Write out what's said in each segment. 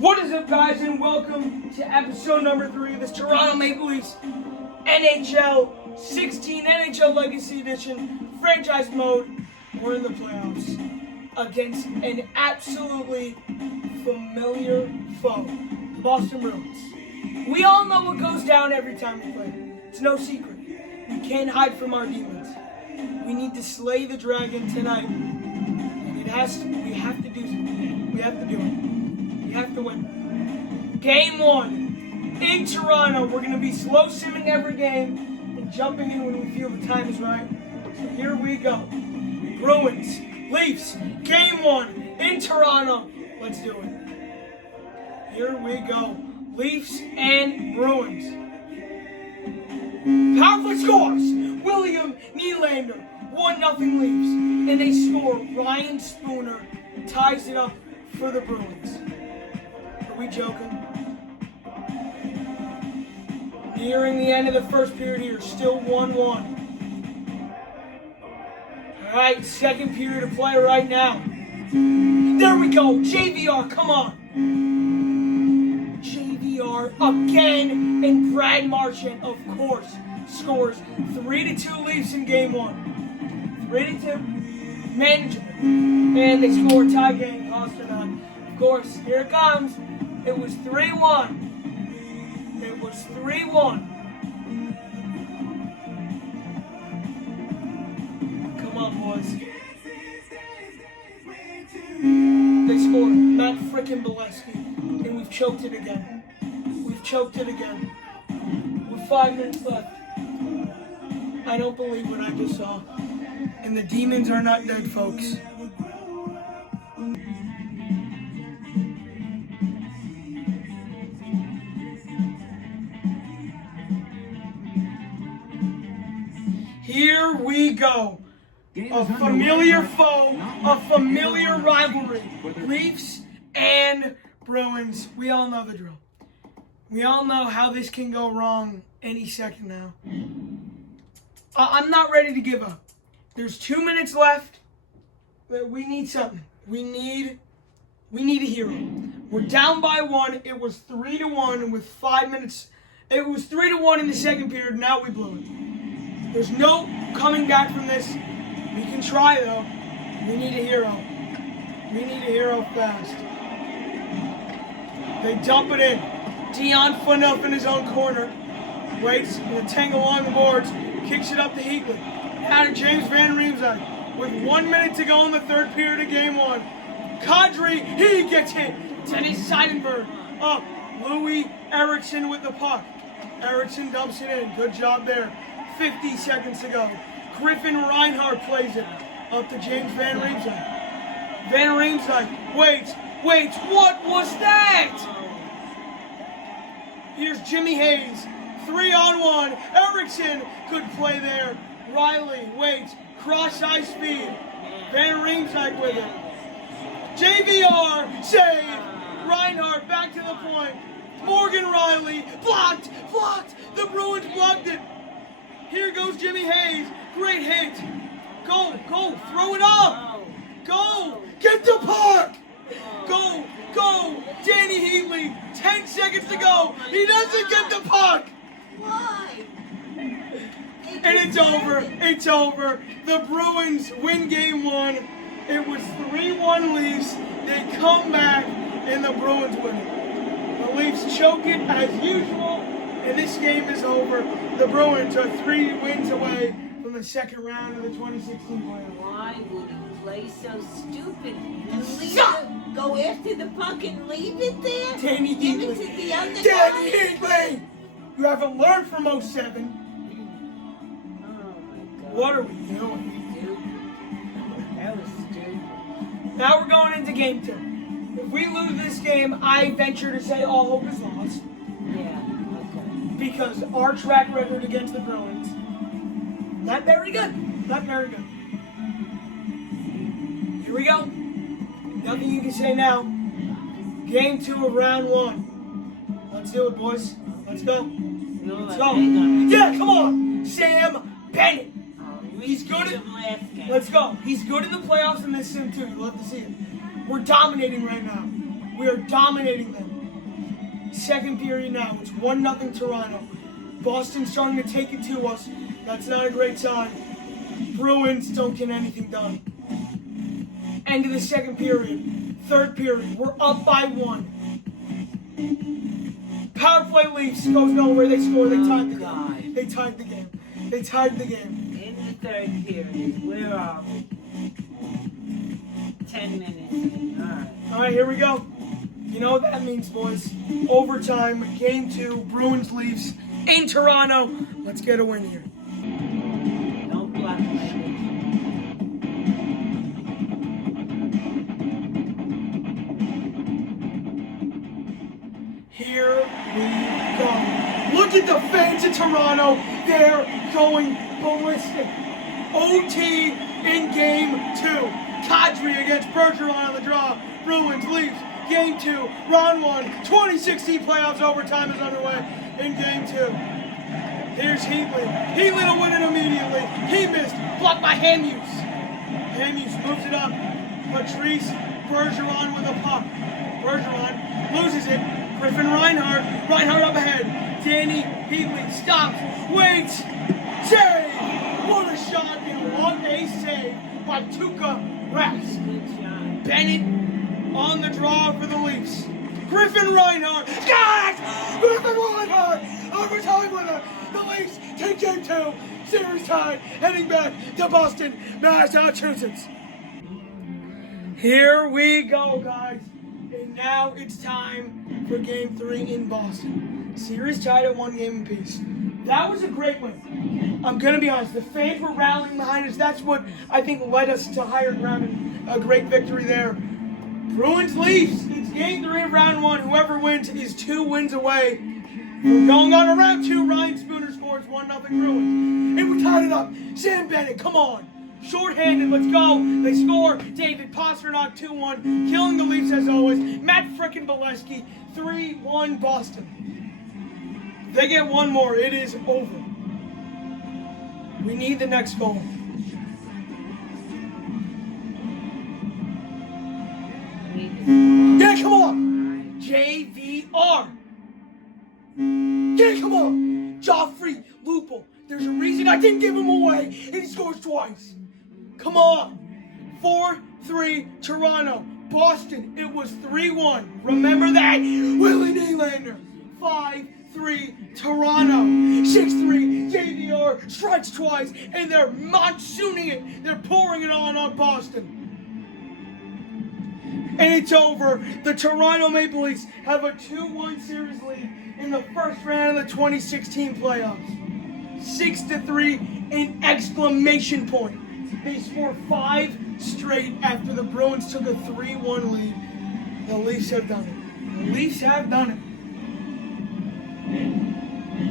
What is up, guys, and welcome to episode number 3 of this Toronto Maple Leafs NHL 16 NHL Legacy Edition franchise mode. We're in the playoffs against an absolutely familiar foe, the Boston Bruins. We all know what goes down every time we play. It's no secret. We can't hide from our demons. We need to slay the dragon tonight. And we have to do something. We have to do it. We have to win. Game 1 in Toronto. We're going to be slow simming every game and jumping in when we feel the time is right. So here we go. Bruins, Leafs, Game 1 in Toronto. Let's do it. Here we go. Leafs and Bruins. Powerful scores. William Nylander. 1-0 Leafs. And they score. Ryan Spooner ties it up for the Bruins. Are we joking? Nearing the end of the first period here. Still 1-1. Alright, second period of play right now. There we go. JVR, come on. JVR again. And Brad Marchand, of course, scores 3-2 Leafs in game 1. 3-2. Manageable. And they score a tie game. Pasternak. Of course, here it comes. It was 3-1. It was 3-1. Come on, boys. They scored. Matt frickin' Bolesky. And we've choked it again. We've choked it again. With 5 minutes left. I don't believe what I just saw. And the demons are not dead, folks. Here we go. A familiar foe, a familiar rivalry. Leafs and Bruins. We all know the drill. We all know how this can go wrong any second now. I'm not ready to give up. There's 2 minutes left. We need something. We need a hero. We're down by 1. It was 3-1 with 5 minutes. It was 3-1 in the second period. Now we blew it. There's no coming back from this. We can try, though. We need a hero. We need a hero fast. They dump it in. Dion Phaneuf in his own corner. Waits in a tangle along the boards. Kicks it up to Heatley. Out of James Van Riemsdyk. With 1 minute to go in the third period of game 1. Kadri, he gets hit. Dennis Seidenberg up. Louis Eriksson with the puck. Eriksson dumps it in. Good job there. 50 seconds to go. Griffin Reinhart plays it up to James Van Riemsdyk. Van Riemsdyk waits. What was that? Here's Jimmy Hayes. 3-on-1. Eriksson could play there. Riley waits. Cross-ice speed. Van Riemsdyk with it. JVR save. Reinhart back to the point. Morgan Riley blocked. The Bruins blocked it. Here goes Jimmy Hayes. Great hit. Go. Throw it up. Go. Get the puck. Go. Danny Heatley. 10 seconds to go. He doesn't get the puck. Why? And it's over. The Bruins win game 1. It was 3-1 Leafs. They come back and the Bruins win it. The Leafs choke it as usual. And this game is over. The Bruins are 3 wins away from the second round of the 2016 playoffs. Why would you play so stupid? Stop! Go after the puck and leave it there? Danny Give it Heatley. to the other Danny guy? Heatley! You haven't learned from 07. Oh my God. What are we doing? That was stupid. Now we're going into game 2. If we lose this game, I venture to say all hope is lost. Yeah, okay. Because our track record against the Bruins, not very good. Here we go. Nothing you can say now. Game 2 of round 1. Let's do it, boys. Let's go. Let's go. Yeah, come on. Sam Bennett. He's good at... Let's go. He's good in the playoffs in this sim too. You'll have to see it. We're dominating right now. We are dominating them. Second period now. It's 1-0 Toronto. Boston starting to take it to us. That's not a great sign. Bruins don't get anything done. End of the second period. Third period. We're up by 1. Power play Leafs goes nowhere. They score. They tied the game. They tied the game. They tied the game. In the third period, where are we? 10 minutes in. All right, here we go. You know what that means, boys. Overtime, game 2, Bruins Leafs in Toronto. Let's get a win here. Don't block my vision. Here we go. Look at the fans in Toronto. They're going ballistic. OT in game 2. Kadri against Bergeron on the draw. Bruins, Leafs, game 2, round 1. 2016 playoffs overtime is underway in game 2. Here's Heatley. Heatley to win it immediately. He missed. Blocked by Hamhuis. Hamhuis moves it up. Patrice Bergeron with a puck. Bergeron loses it. Griffin Reinhart. Reinhart up ahead. Danny Heatley stops. Waits. Save! What a shot in a long day save by Tuukka Rask. Good shot. Bennett on the draw for the Leafs. Griffin Reinhart. Got it! Griffin Reinhart! Overtime winner. The Leafs take game 2. Series tied. Heading back to Boston, Massachusetts. Here we go, guys. And now it's time for game 3 in Boston. Series tied at 1 game apiece. That was a great win. I'm going to be honest. The fans were rallying behind us. That's what I think led us to higher ground and a great victory there. Bruins Leafs. It's game 3 of round 1. Whoever wins is 2 wins away from going on to round 2. Ryan Spooner scores 1-0 Bruins. And we tied it up. Sam Bennett, come on. Short-handed, let's go. They score. David Pastrnak 2-1. Killing the Leafs as always. Matt frickin' Bolesky 3-1 Boston. If they get one more, it is over. We need the next goal. Yeah, come on! JVR! Yeah, come on! Joffrey Lupul. There's a reason I didn't give him away, and he scores twice. Come on! 4-3 Toronto. Boston, it was 3-1. Remember that? Willie Nylander. 5-3 Toronto. 6-3 JVR strikes twice, and they're monsooning it. They're pouring it on Boston. And it's over. The Toronto Maple Leafs have a 2-1 series lead in the first round of the 2016 playoffs. 6-3, an exclamation point. They scored 5 straight after the Bruins took a 3-1 lead. The Leafs have done it. The Leafs have done it.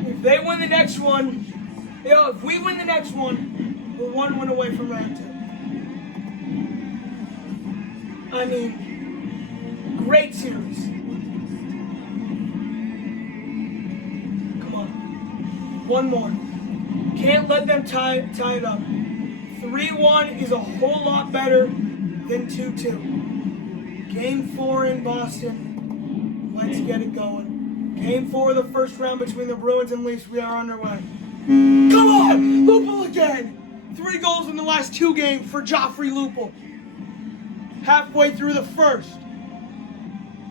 If they win the next one, if we win the next one, we're 1 win away from round 2. I mean, great series. Come on. One more. Can't let them tie it up. 3-1 is a whole lot better than 2-2. Game 4 in Boston. Let's get it going. Game 4 of the first round between the Bruins and Leafs. We are underway. Come on! Lupul again! 3 goals in the last 2 games for Joffrey Lupul. Halfway through the first.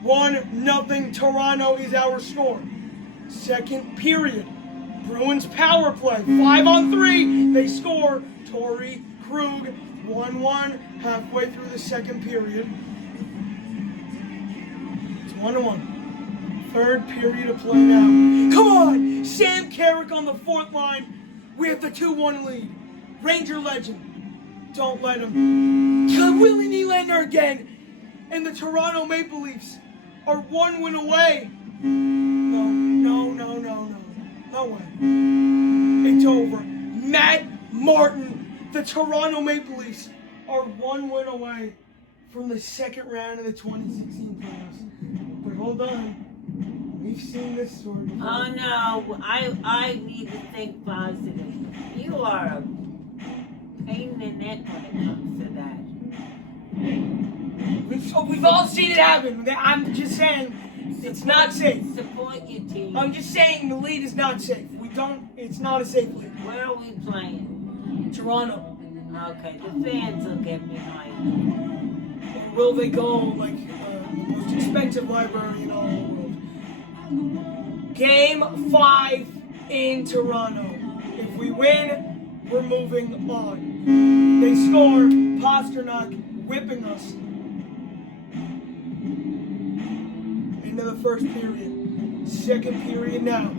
1-0 Toronto is our score. Second period. Bruins power play. 5-on-3. They score. Torrey Krug. 1-1. Halfway through the second period. It's 1-1. Third period of play now. Come on! Sam Carrick on the 4th line. We have the 2-1 lead. Ranger legend. Don't let him. Willie Nylander again. And the Toronto Maple Leafs are 1 win away. No way. It's over. Matt Martin, the Toronto Maple Leafs are 1 win away from the second round of the 2016 playoffs. But hold on. We've seen this story before. Oh no, I need to think positive. You are a pain in the neck when it comes to that. We've all seen it happen. I'm just saying, It's not safe. Support your team. I'm just saying the lead is not safe. It's not a safe lead. Where are we playing? Toronto. Okay, the fans will get behind. Or will they go like the most expensive library in all the world? Game 5 in Toronto. If we win, we're moving on. They score. Pasternak whipping us. Into the first period. Second period now.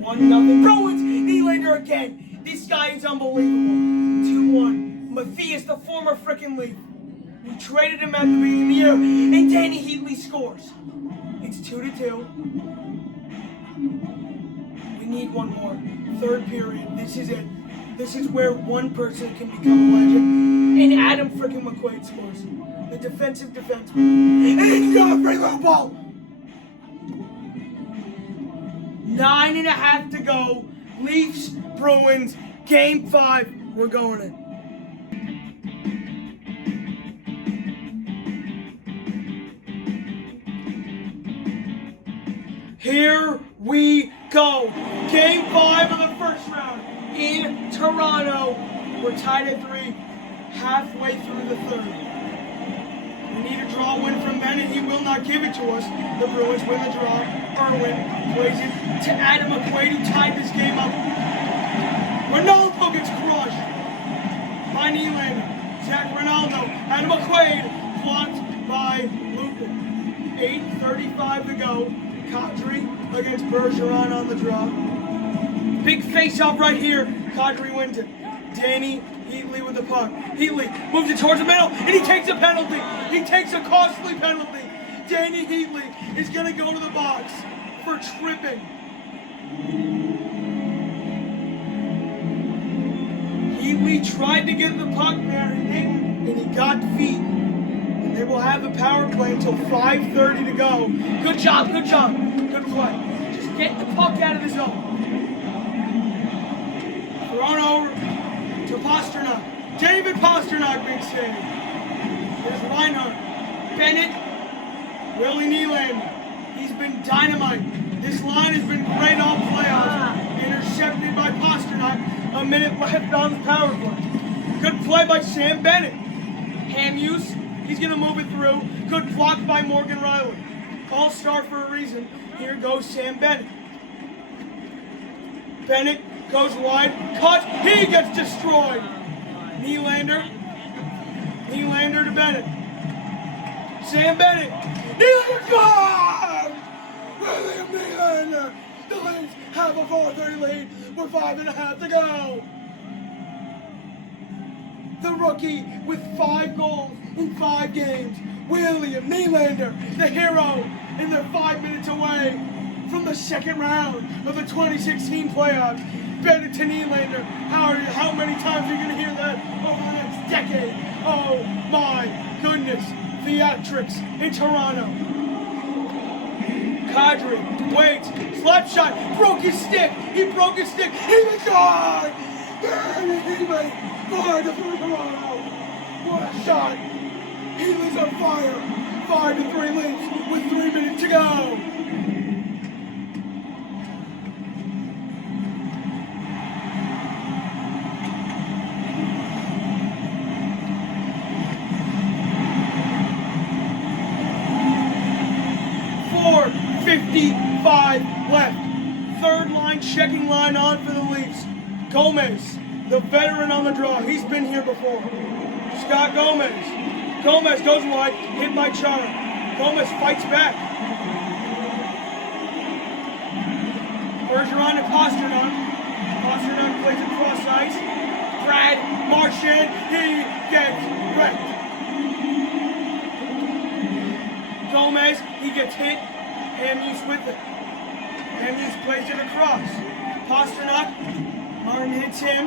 1-0. Bruins! Nylander again. This guy is unbelievable. 2-1. Matthias, the former frickin' Leaf. We traded him at the beginning of the year, and Danny Heatley scores. It's 2-2. We need one more. Third period. This is it. This is where one person can become a legend. And Adam frickin' McQuaid scores. The defensive defenseman. And he's gonna bring the ball. 9.5 to go. Leafs, Bruins, Game 5. We're going in. Here we go. Game 5 of the first round in Toronto. We're tied at 3, halfway through the third. We need a draw win from Bennett. He will not give it to us. The Bruins win the draw. Irwin plays it to Adam McQuaid, who tied this game up. Ronaldo gets crushed by Nylander. Zach Ronaldo. Adam McQuaid blocked by Lupin. 8:35 to go. Kadri against Bergeron on the draw. Big face-off right here. Kadri wins it. Danny Heatley with the puck. Heatley moves it towards the middle, and he takes a penalty. He takes a costly penalty. Danny Heatley is going to go to the box for tripping. Heatley tried to get the puck there, he didn't, and he got feet. And they will have the power play until 5:30 to go. Good job, good job, good play. Just get the puck out of the zone. Thrown over to Pasternak. David Pasternak, big save. There's Reinhardt. Bennett. Willie Nylander. He's been dynamite. This line has been great all playoffs. Intercepted by Pasternak. A minute left on the power play. Good play by Sam Bennett. Hamuse. He's going to move it through. Good block by Morgan Riley. All-star for a reason. Here goes Sam Bennett. Bennett goes wide. Cut. He gets destroyed. Nylander. Nylander to Bennett. Sam Bennett. Nylander gone! William Nylander. The Leafs have a 4:30 lead with 5.5 to go. The rookie with 5 goals in 5 games. William Nylander, the hero, and they're 5 minutes away from the second round of the 2016 playoffs. Bennett to Nylander. How many times are you going to hear that over the next decade? Oh my goodness. Theatrics in Toronto. Kadri waits. Slap shot. Broke his stick. He broke his stick. He was gone. Anyway, 5-3 Toronto. What a shot. Healy's on fire. 5-3 Leafs with 3 minutes to go. .55 left. Third line, checking line on for the Leafs. Gomez, the veteran on the draw. He's been here before. Scott Gomez. Gomez goes wide, hit by Chara. Gomez fights back. Bergeron to Pasternak. Pasternak plays across ice. Brad Marchand, he gets wrecked. Gomez, he gets hit. Hamuse with it. Hamuse plays it across. Pasternak. Martin hits him.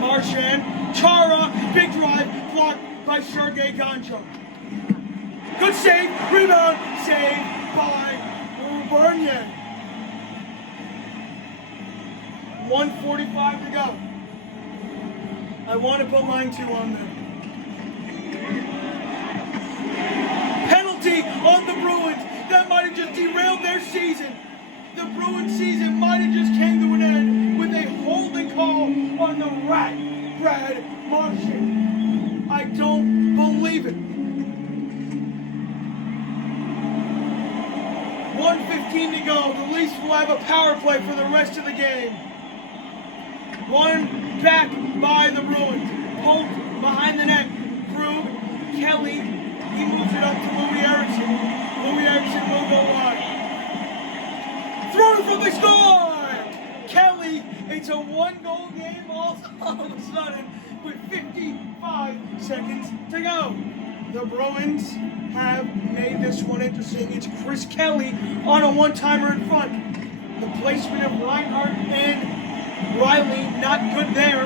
Marchand. Chara. Big drive. Blocked by Sergei Gonchar. Good save. Rebound. Save by Bernier. 1:45 to go. I want to put line 2 on there. Penalty on the Bruins. That might 1:15 to go. The Leafs will have a power play for the rest of the game. One back by the Bruins. Holt behind the net. Krug, Kelly. He moves it up to Louis Eriksson. Louis Eriksson will go wide. Thrown from the score! Kelly, it's a one-goal game all of a sudden with 55 seconds to go. The Bruins have made this one interesting. It's Chris Kelly on a one-timer in front. The placement of Reinhart and Riley, not good there.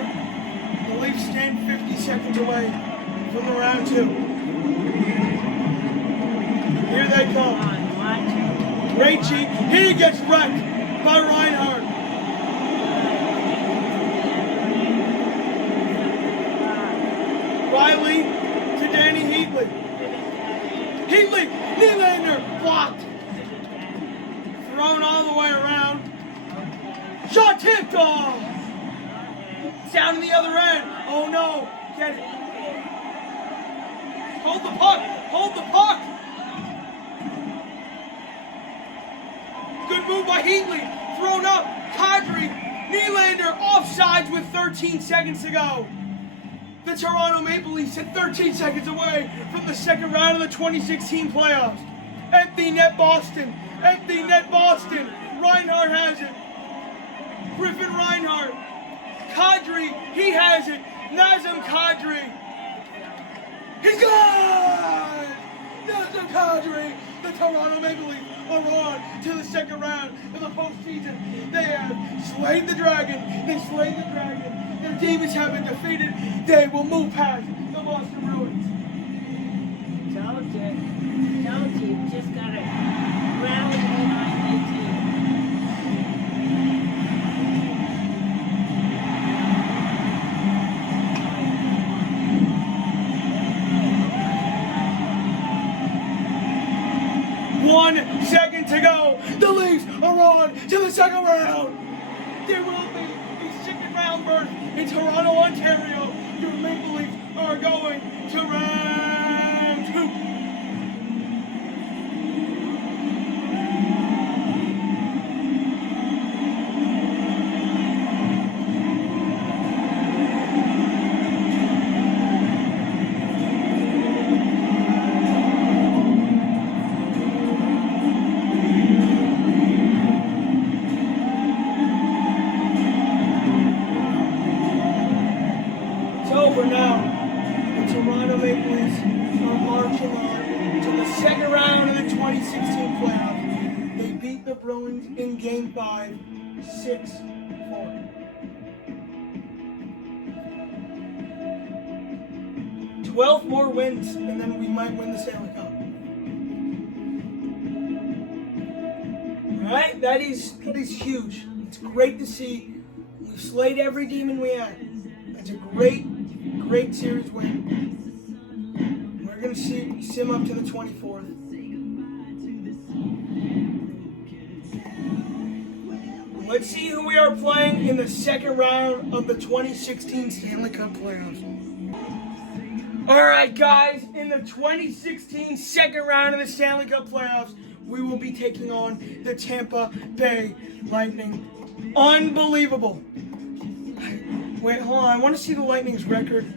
The Leafs stand 50 seconds away from the round two. Here they come. Great cheat. He gets wrecked by Reinhart. Riley to Danny Heatley. Heatley, Nylander, blocked. Thrown all the way around. Shot tipped off. Down to the other end. Oh no. Get it. Hold the puck. Hold the puck. Good move by Heatley. Thrown up. Kadri. Nylander offsides with 13 seconds to go. The Toronto Maple Leafs at 13 seconds away from the second round of the 2016 playoffs. Empty net Boston. Empty net Boston. Reinhart has it. Griffin Reinhart. Kadri, he has it. Nazem Kadri. He's gone! Nazem Kadri. The Toronto Maple Leafs are on to the second round of the postseason. They have slayed the dragon. They slayed the dragon. Their demons have been defeated. They will move past the Boston Bruins. Told you, just gotta rally behind the team. One second to go. The Leafs are on to the second round. There will be a second round berth in Toronto, Ontario. Your Maple Leafs are going to round two. Over now. The Toronto Maple Leafs are marching on to the second round of the 2016 playoffs. They beat the Bruins in Game 5, 6-4. "12 more wins, and then we might win the Stanley Cup." All right, that is huge. It's great to see. We've slayed every demon we had. It's a great series win. We're going to sim up to the 24th. Let's see who we are playing in the second round of the 2016 Stanley Cup playoffs. All right, guys, in the 2016 second round of the Stanley Cup playoffs, we will be taking on the Tampa Bay Lightning. Unbelievable. Wait, hold on. I want to see the Lightning's record.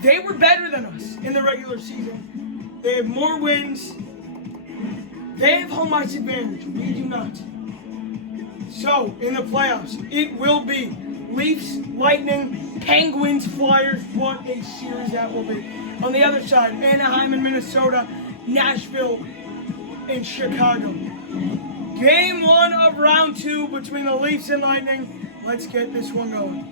They were better than us in the regular season. They have more wins. They have home ice advantage. We do not. So, in the playoffs, it will be Leafs, Lightning, Penguins, Flyers. What a series that will be. On the other side, Anaheim and Minnesota, Nashville and Chicago. Game 1 of round 2 between the Leafs and Lightning. Let's get this one going.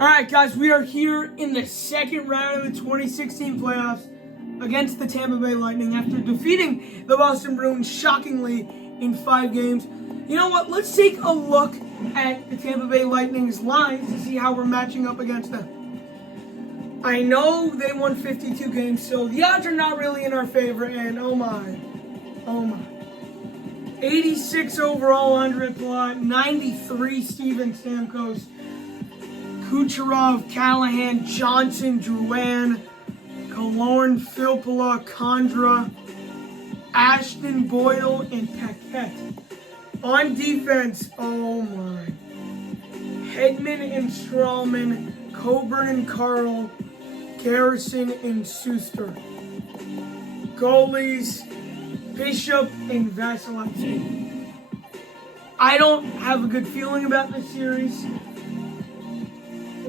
All right, guys, we are here in the second round of the 2016 playoffs against the Tampa Bay Lightning after defeating the Boston Bruins shockingly in 5 games. You know what? Let's take a look at the Tampa Bay Lightning's lines to see how we're matching up against them. I know they won 52 games, so the odds are not really in our favor, and oh my. 86 overall, Andre Palat, 93 Steven Stamkos, Kucherov, Callahan, Johnson, Drouin, Killorn, Filppula, Condra, Ashton, Boyle, and Paquette. On defense, oh my. Hedman and Strawman, Coburn and Carl, Garrison and Suster. Goalies, Bishop and Vasilevsky. I don't have a good feeling about this series.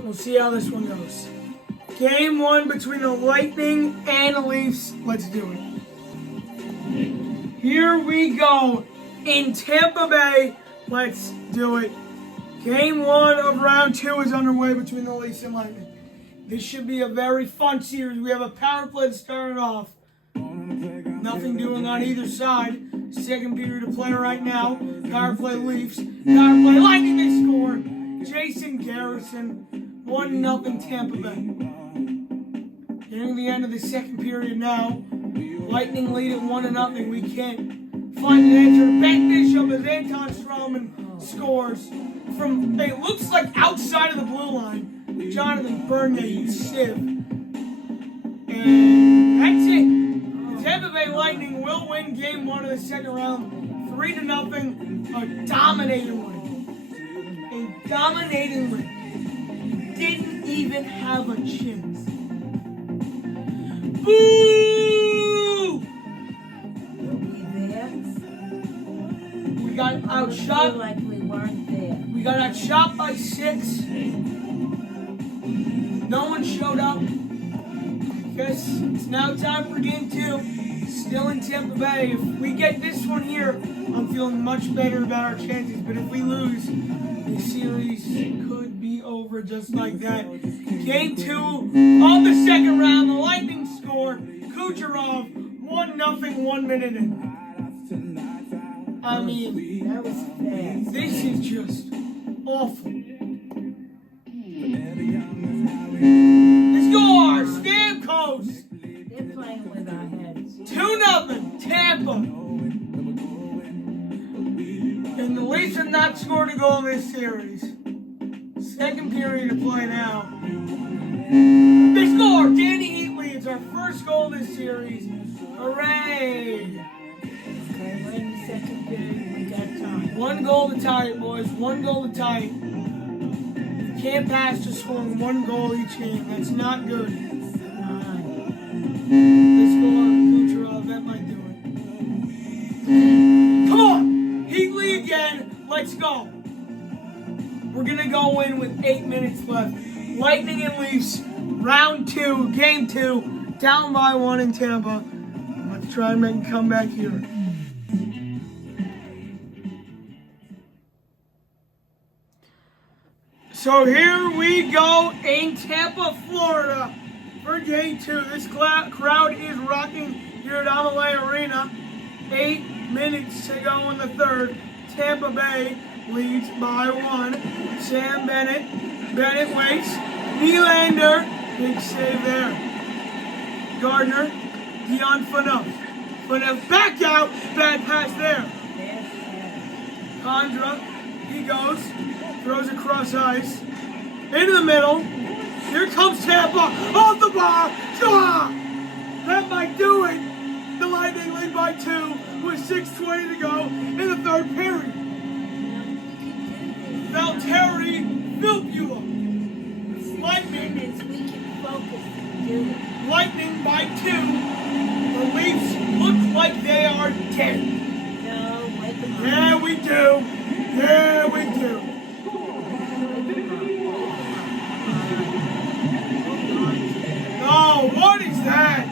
We'll see how this one goes. Game 1 between the Lightning and the Leafs. Let's do it. Here we go. In Tampa Bay, let's do it. Game 1 of round 2 is underway between the Leafs and Lightning. This should be a very fun series. We have a power play to start it off. Nothing doing on either side. Second period of play right now. Power play Leafs. Power play Lightning, they score. Jason Garrison. 1-0 Tampa Bay. Getting the end of the second period now. Lightning lead at 1-0. We can't find an answer. Ben Bishop as Anton Strawman scores from, it looks like outside of the blue line. Jonathan Bernier, sieve. And that's it. The Tampa Bay Lightning will win game 1 of the second round. 3-0. A dominating win. A dominating win. Didn't even have a chance. Boo! We got outshot. Like we weren't there. We got outshot by 6. No one showed up. Guess it's now time for game 2. Still in Tampa Bay. If we get this one here, I'm feeling much better about our chances. But if we lose, the series could be over just like that. Game 2 of the second round. The Lightning score. Kucherov, 1-0, 1 minute in. I mean, That was fast. this is just awful. The score, Stamkos. They're playing with our heads. 2-0, Tampa. And the Leafs have not scored a goal this series. Second period of play now. They score, Danny Heatley. It's our first goal this series. Hooray. Okay, we're in the second period. We got time. 1 goal to tie it, boys. 1 goal to tie it. You can't pass to scoring 1 goal each game. That's not good. This score, Kucherov, that might do it. Come on! Heatley again. Let's go. We're going to go in with 8 minutes left. Lightning and Leafs, round 2, game 2, down by 1 in Tampa. Let's try and make a comeback here. So here we go in Tampa, Florida for game 2. This crowd is rocking here at Amalie Arena. 8 minutes to go in the third. Tampa Bay leads by 1. Sam Bennett. Bennett waits. Nylander. Big save there. Gardner. Dion Phaneuf. Phaneuf back out. Bad pass there. Condra. He goes. Throws across ice. Into the middle. Here comes Tampa. Off the bar. Ah! That might do it. The Lightning lead by 2 with 6:20 to go in the third period. Valtteri Filppula. Lightning. We can focus and do it. Lightning by 2. The Leafs look like they are dead. No, wake them up. Yeah, we do. Yeah, we do. Oh, what is that?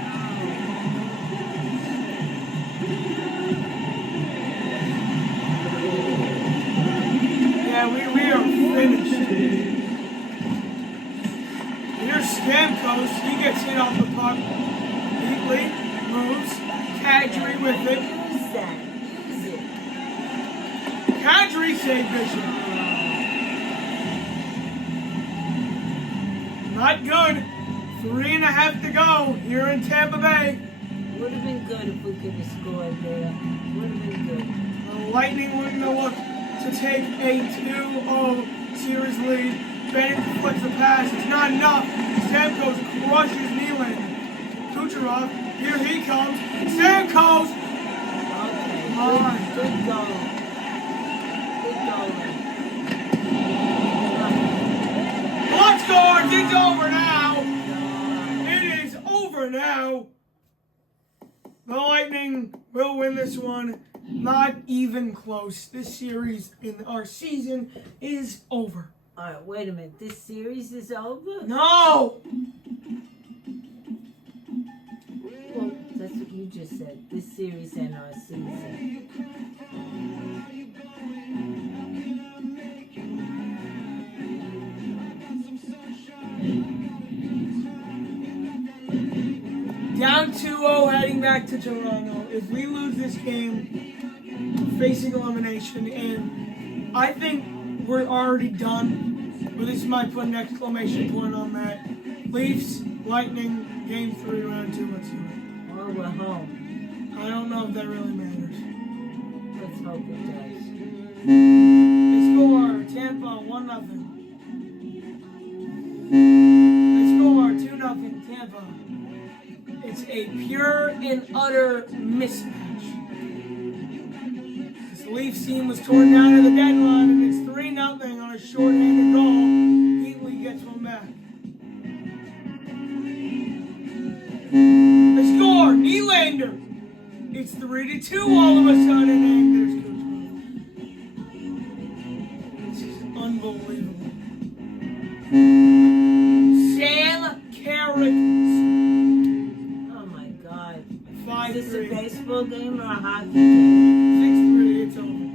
Yeah, we are finished. Here's Stamkos. He gets hit off the puck. Heatley moves. Kadri with it. Use that. Use it. Kadri save Bishop. Not good. 3.5 to go here in Tampa Bay. Would have been good if we could have scored there. Would have been good. The Lightning looking to look to take a 2-0 series lead. Bennett deflects the pass. It's not enough. Stamkos crushes Nylander. Kucherov, here he comes. Stamkos on. Good goal. Good goal. Block scores. It's over now. It is over now. The Lightning will win this one. Not even close. This series in our season is over. All right, wait a minute. This series is over? No! Well, that's what you just said. This series and our season. Down 2-0 heading back to Toronto. If we lose this game, we're facing elimination, and I think we're already done. But this might put an exclamation point on that. Leafs, Lightning, Game 3, Round 2. Let's do it. Well, we're home. I don't know if that really matters. Let's hope it does. They score Tampa 1-0. They score 2-0 Tampa. It's a pure and utter mismatch. This Leafs team was torn down at the deadline, and it's 3-0 on a shorthanded goal. Heatley gets one back. They score! Nylander! It's 3-2 all of a sudden, and there's Coach. This is unbelievable. Sam Carrick. Oh my God. 5-3. Is this a baseball game or a hockey game? 6-3, it's over.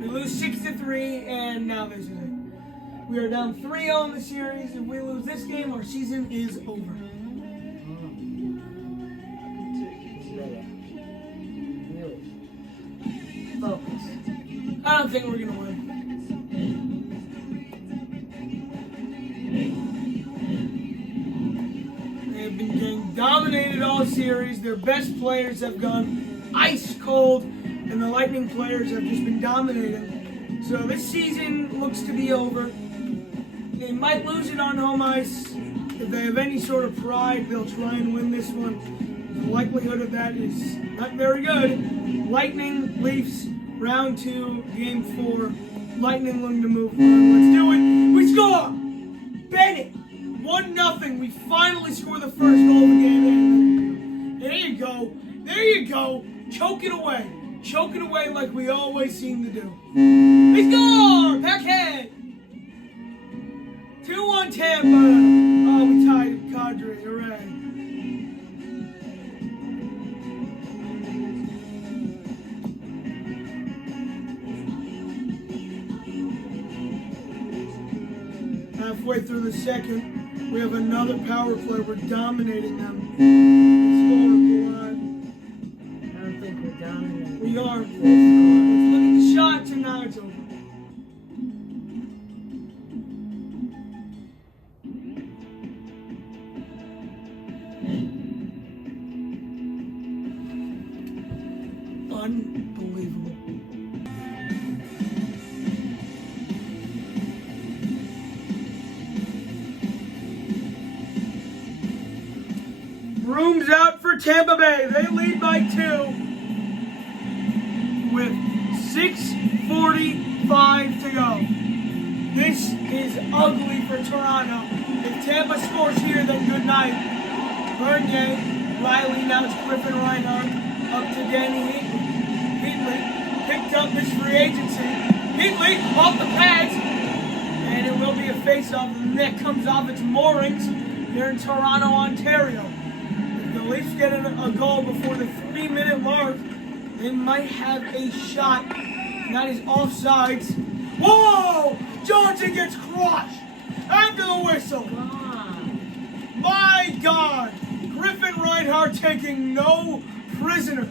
We lose 6-3, and now this is it. We are down 3-0 in the series. If we lose this game, our season is over. Really? Focus. I don't think we're gonna win. They have been getting dominated all series. Their best players have gone ice cold, and the Lightning players have just been dominating. So this season looks to be over. They might lose it on home ice. If they have any sort of pride, they'll try and win this one. The likelihood of that is not very good. Lightning, Leafs, Round 2, Game 4. Lightning looking to move on. Let's do it. We score! Bennett! 1-0. We finally score the first goal of the game. And there you go. There you go. Choke it away. Choke it away like we always seem to do. They score! Packhead! 2-1 Tampa. Oh, we tied Kadri. Hooray. Halfway through the second, we have another power play. We're dominating them. Score, I don't think we're dominating. we are. Let's look at the shots, and now it's over. Unbelievable. Room's out for Tampa Bay. They lead by 2 with 6:45 to go. This is ugly for Toronto. If Tampa scores here, then good night. Bernier, Riley, now it's Griffin Reinhardt, up to Danny Heatley. Heatley picked up his free agency. Heatley off the pads, and it will be a face-off. The net comes off its moorings here in Toronto, Ontario. The Leafs get a goal before the 3-minute mark, they might have a shot. And that is offsides. Whoa! Johnson gets crushed after the whistle. My God! Griffin Reinhardt taking no prisoners.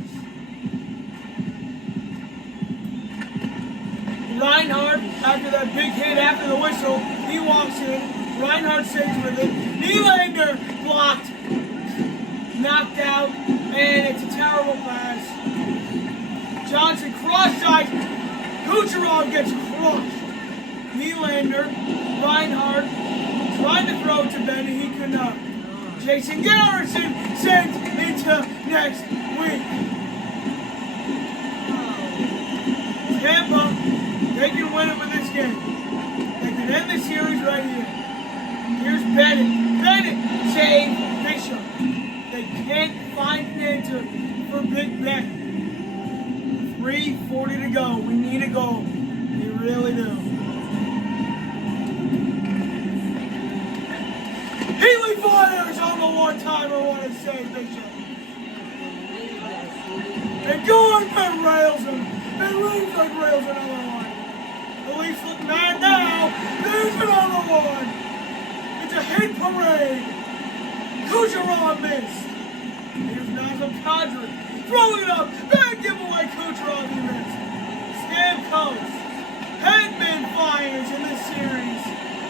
Reinhardt, after that big hit after the whistle, he walks in. Reinhardt saves with it. Nylander blocked. Knocked out, and it's a terrible pass. Johnson cross-side. Kucherov gets crushed. Nylander, Reinhardt, tried to throw it to Benny, he could not. Jason Garrison sent into next week. Bennett, save, Bishop. They can't find an answer for Big Ben. 3:40 to go. We need a goal. We really do. Healy fires on the one-timer. What a save, Bishop. And going and rails him. And Ringside rails another one. The Leafs look mad now. There's another one. It's a hit parade. Kucherov missed. Here's Nazem Kadri. Throwing it up. Bad giveaway. Kucherov he missed. Stamkos. Hedman fires in this series.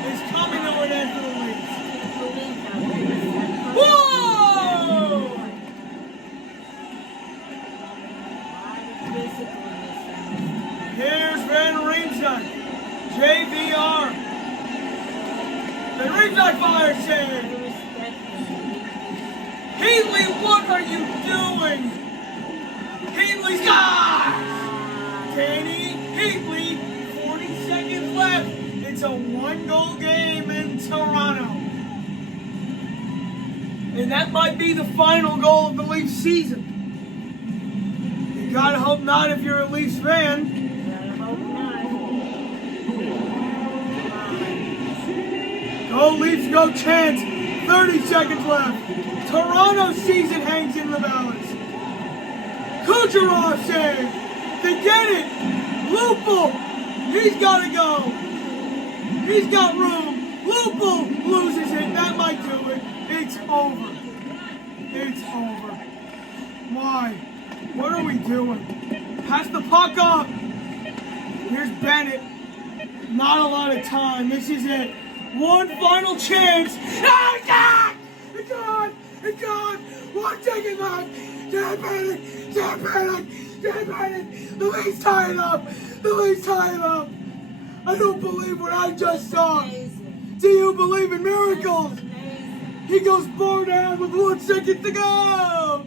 Is coming to an end for the Leafs. Whoa! Here's Van Riemsdyk. JVR. Van Riemsdyk fire save. Heatley, what are you doing? Heatley's got! Danny Heatley, 40 seconds left. It's a one-goal game in Toronto. And that might be the final goal of the Leafs season. You gotta hope not if you're a Leafs fan. Go Leafs, go Chance. 30 seconds left. Toronto's season hangs in the balance. Kucherov save. They get it. Lupul. He's got to go. He's got room. Lupul loses it. That might do it. It's over. It's over. Why? What are we doing? Pass the puck up. Here's Bennett. Not a lot of time. This is it. One final chance. Oh, it's gone! It's gone! It's gone! One second left. Dan Bennett! Dan Bennett! Dan Bennett! The Leafs tie it up! The Leafs tie it up! I don't believe what I just saw! Do you believe in miracles? He goes 4 down with 1 second to go!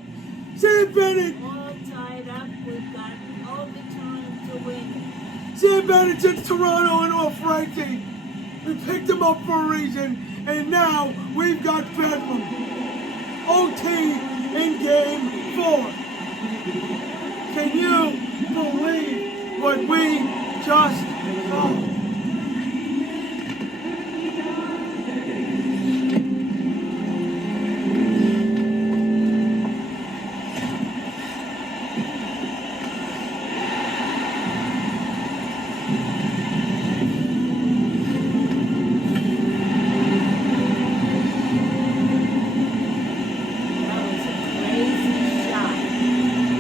Sam Bennett! All tied up. We've got all the time to win. Sam Bennett sends Toronto into a frenzy. We picked him up for a reason, and now we've got Bedlam. OT in game 4. Can you believe what we just saw?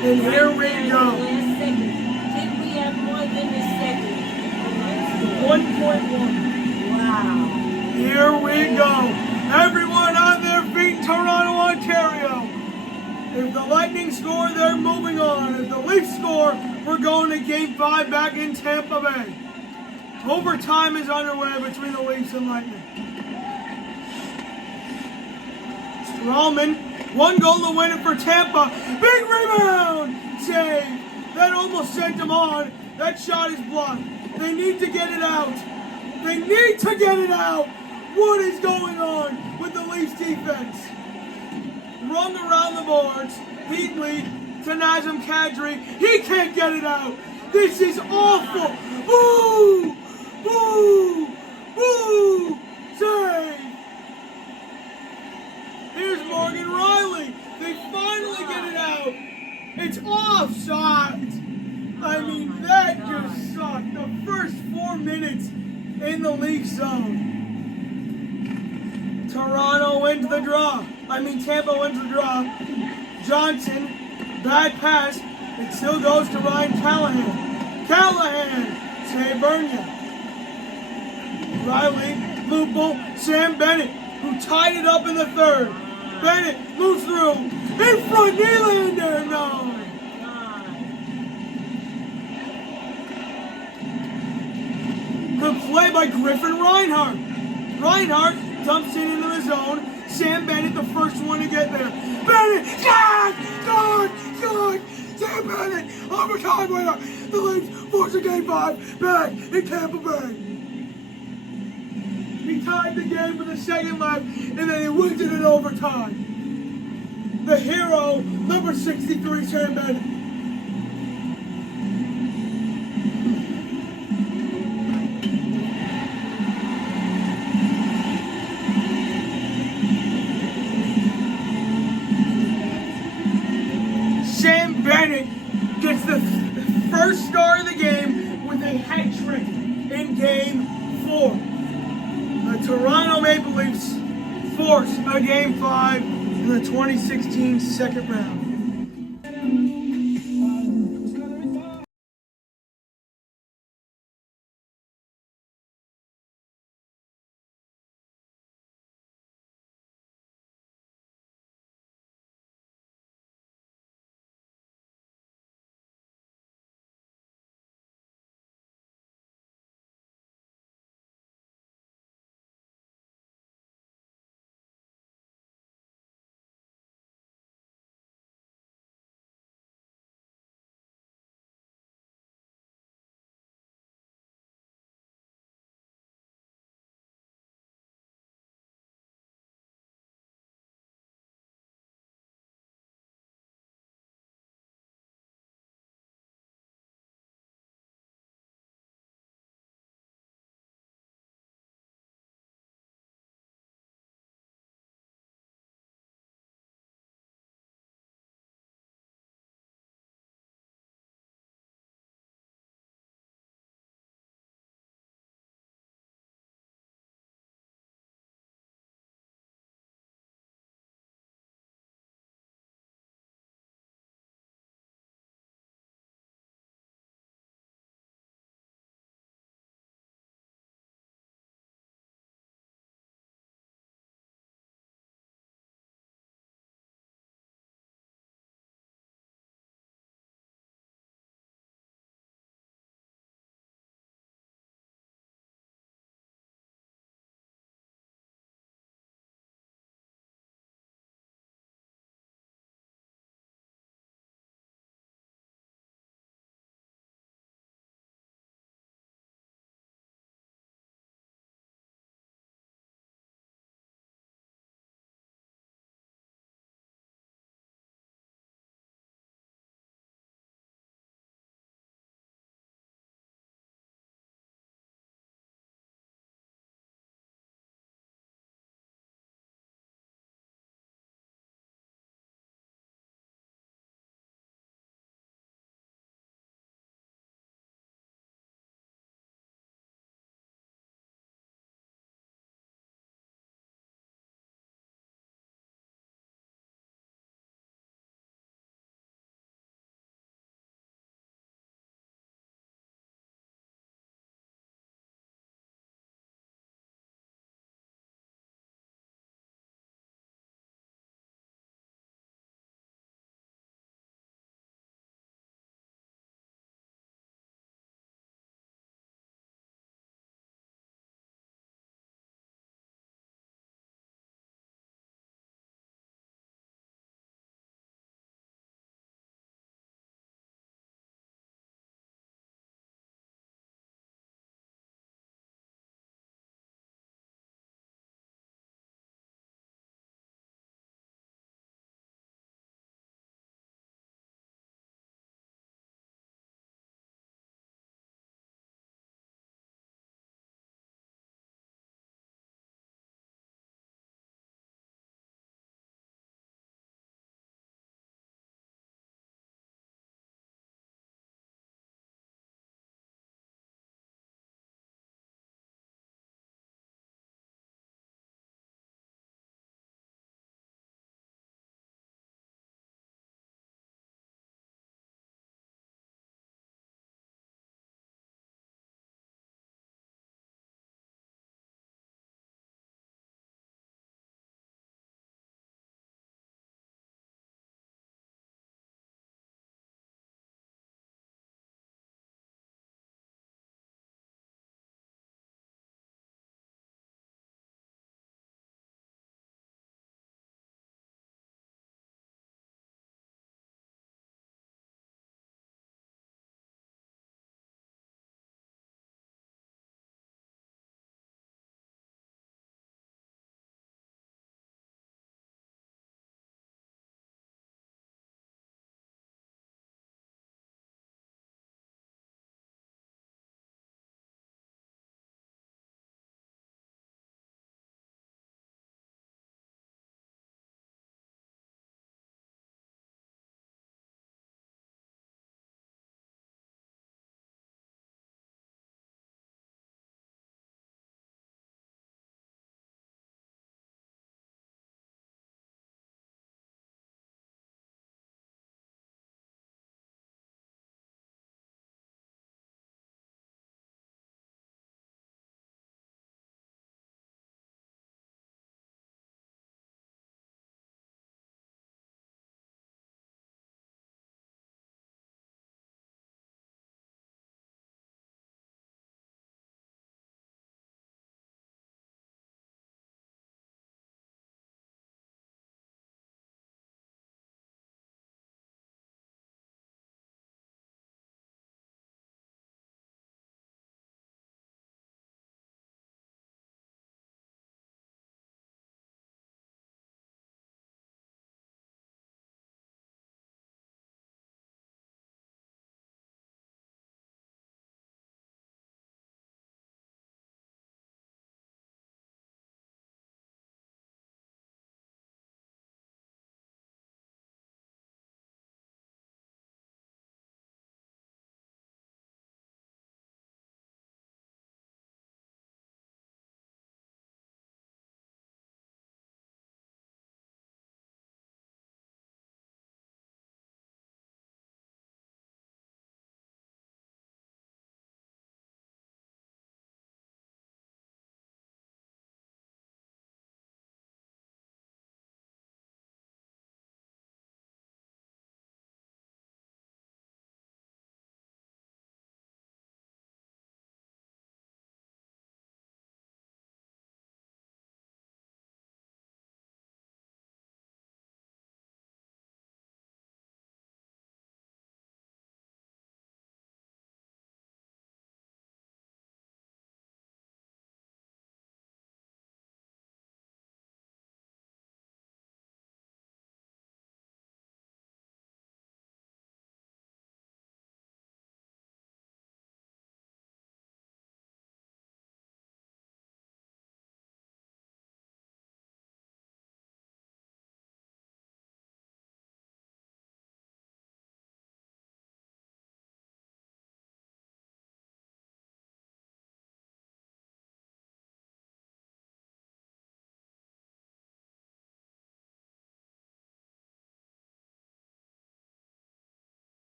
And here we go. Did we have more than a second? 1.1. Wow. Here we go. Everyone on their feet, Toronto, Ontario. If the Lightning score, they're moving on. If the Leafs score, we're going to Game 5 back in Tampa Bay. Overtime is underway between the Leafs and Lightning. Strawman, 1 goal to win it for Tampa. Big rebound! Save! That almost sent him on. That shot is blocked. They need to get it out. They need to get it out! What is going on with the Leafs defense? Rung around the boards. Heatley to Nazem Kadri. He can't get it out. This is awful. Boo! Boo! Boo! Save! Here's Morgan Riley. They finally get it out. It's offside. I mean, that just sucked. The first 4 minutes in the Leaf zone. Toronto wins the draw. Tampa wins the draw. Johnson, bad pass. It still goes to Ryan Callahan. Callahan, save Bernia. Riley, Lupul, Sam Bennett, who tied it up in the third. Bennett moves through. In front, Nylander, no. Good play by Griffin Reinhart. Reinhart dumps it into the zone. Sam Bennett, the first one to get there. Bennett, God! Sam Bennett, overtime winner. The Leafs force a Game 5 back in Tampa Bay. He tied the game with a second left, and then he wins it in overtime. The hero, number 63, Sam Bennett. Sam Bennett gets the first star of the game with a hat trick in Game 4. The Toronto Maple Leafs force a Game 5 in the 2016 second round.